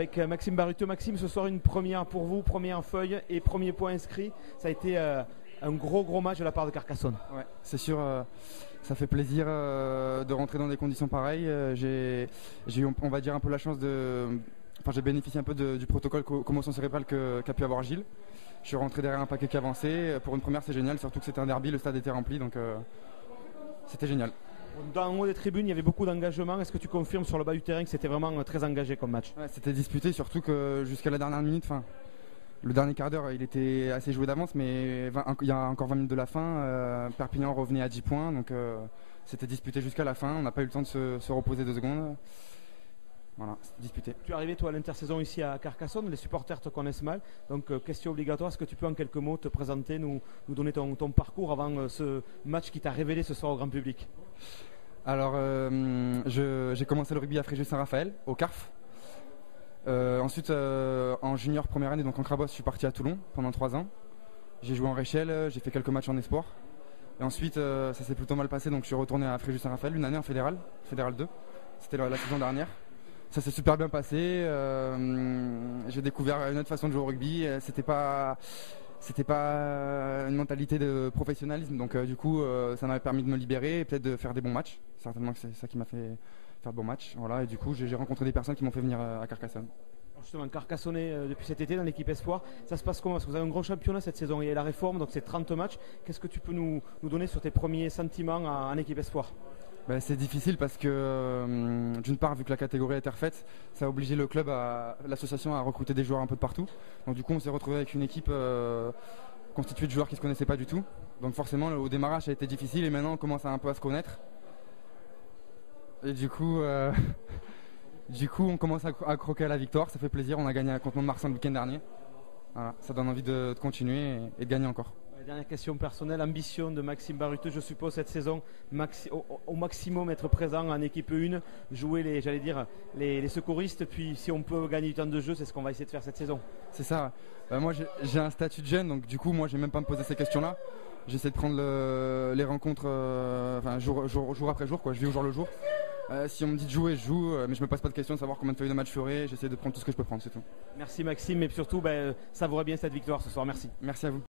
Avec Maxime Baruteux. Maxime, ce soir une première pour vous, première feuille et premier point inscrit. Ça a été un gros match de la part de Carcassonne. Ouais, c'est sûr, ça fait plaisir de rentrer dans des conditions pareilles. J'ai eu, on va dire, un peu la chance de... Enfin, j'ai bénéficié un peu du protocole commotion cérébrale qu'a pu avoir Gilles. Je suis rentré derrière un paquet qui avançait. Pour une première, c'est génial, surtout que c'était un derby, le stade était rempli, donc c'était génial. Dans le haut des tribunes, il y avait beaucoup d'engagement. Est-ce que tu confirmes sur le bas du terrain que c'était vraiment très engagé comme match? Ouais, c'était disputé, surtout que jusqu'à la dernière minute, le dernier quart d'heure, il était assez joué d'avance, mais il y a encore 20 minutes de la fin. Perpignan revenait à 10 points, donc c'était disputé jusqu'à la fin. On n'a pas eu le temps de se reposer 2 secondes. Voilà, c'est disputé. Tu es arrivé toi à l'intersaison ici à Carcassonne, les supporters te connaissent mal, donc question obligatoire, est-ce que tu peux en quelques mots te présenter, nous donner ton parcours avant ce match qui t'a révélé ce soir au grand public? Alors, j'ai commencé le rugby à Fréjus-Saint-Raphaël, au CARF. Ensuite, en junior première année, donc en Crabos, je suis parti à Toulon pendant 3 ans. J'ai joué en Réchelle, j'ai fait quelques matchs en espoir. Et ensuite, ça s'est plutôt mal passé, donc je suis retourné à Fréjus-Saint-Raphaël, une année en fédéral 2. C'était la saison dernière. Ça s'est super bien passé. J'ai découvert une autre façon de jouer au rugby. C'était pas une mentalité de professionnalisme, donc du coup ça m'a permis de me libérer et peut-être de faire des bons matchs. Certainement que c'est ça qui m'a fait faire de bons matchs. Voilà, et du coup j'ai rencontré des personnes qui m'ont fait venir à Carcassonne. Alors justement, Carcassonnais depuis cet été dans l'équipe Espoir, ça se passe comment? Parce que vous avez un gros championnat cette saison, il y a la réforme, donc c'est 30 matchs. Qu'est-ce que tu peux nous donner sur tes premiers sentiments en équipe Espoir? C'est difficile parce que d'une part, vu que la catégorie a été refaite, ça a obligé le club, l'association à recruter des joueurs un peu de partout. Donc du coup on s'est retrouvé avec une équipe constituée de joueurs qui ne se connaissaient pas du tout. Donc forcément au démarrage ça a été difficile et maintenant on commence un peu à se connaître. Et du coup on commence à croquer à la victoire, ça fait plaisir, on a gagné contre Mont-de-Marsan le week-end dernier. Voilà, ça donne envie de continuer et de gagner encore. Dernière question personnelle, ambition de Maxime Baruteux, je suppose cette saison au maximum être présent en équipe 1, jouer les secouristes, puis si on peut gagner du temps de jeu, c'est ce qu'on va essayer de faire cette saison. C'est ça, moi j'ai un statut de jeune, donc du coup moi je vais même pas me poser ces questions-là. J'essaie de prendre les rencontres jour après jour, quoi. Je vis au jour le jour. Si on me dit de jouer, je joue, mais je me pose pas de questions de savoir combien de feuilles de match je ferai, j'essaie de prendre tout ce que je peux prendre, c'est tout. Merci Maxime, et surtout savourer bien cette victoire ce soir, merci. Merci à vous.